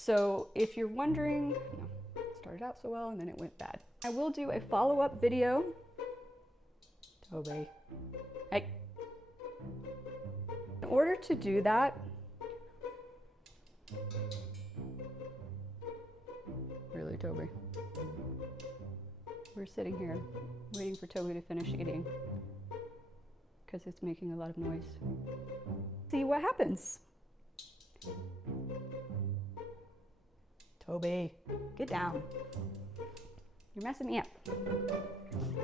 So if you're wondering, it started out so well and then it went bad. I will do a follow-up video. Toby. Hey. In order to do that, really, Toby? We're sitting here waiting for Toby to finish eating because it's making a lot of noise. See what happens. Toby, get down. You're messing me up.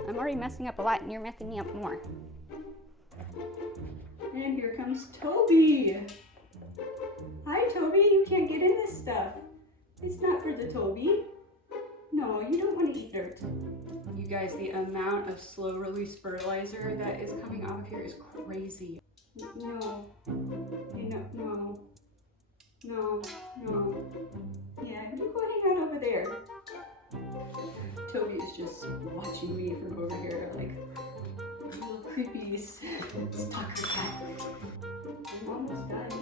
I'm already messing up a lot and you're messing me up more. And here comes Toby. Hi, Toby. You can't get in this stuff. It's not for the Toby. No, you don't want to eat dirt. You guys, the amount of slow release fertilizer that is coming off of here is crazy. No. No. Yeah, you go hang out over there. Toby is just watching me from over here like a little creepy stalker cat. I'm almost done.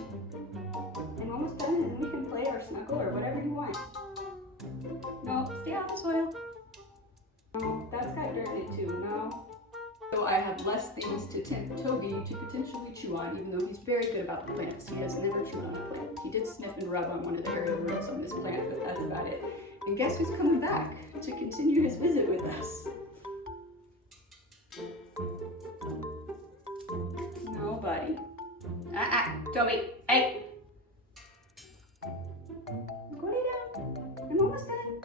And we can play or snuggle or whatever you want. No, stay out the soil. No, that's got dirt in it too, no. So I have less things to tempt Toby to potentially chew on, even though he's very good about the plants. He has never chewed on a plant. He did sniff and rub on one of the aerial roots on this plant, but that's about it. And guess who's coming back to continue his visit with us? Nobody. Toby, hey! Go lay down. I'm almost done.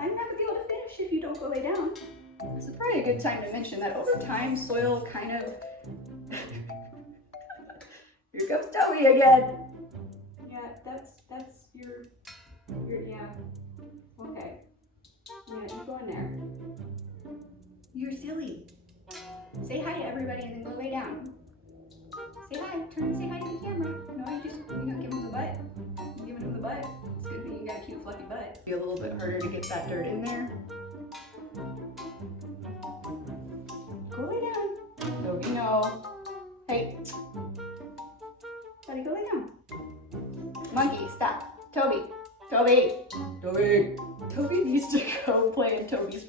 I'm not gonna be able to finish if you don't go lay down. This is probably a good time to mention that over time, soil kind of... Here comes Toby again. Yeah, that's your, yeah. Okay. Yeah, you go in there. You're silly. Say hi to everybody and then go lay down. Say hi, turn and say hi to the camera. No, you give him the butt. You're giving him the butt. It's a good thing you got a cute fluffy butt. Be a little bit harder to get that dirt in there. Go lay down. Toby, no. Hey. Buddy, go lay down. Monkey, stop. Toby. Toby needs to go play in Toby's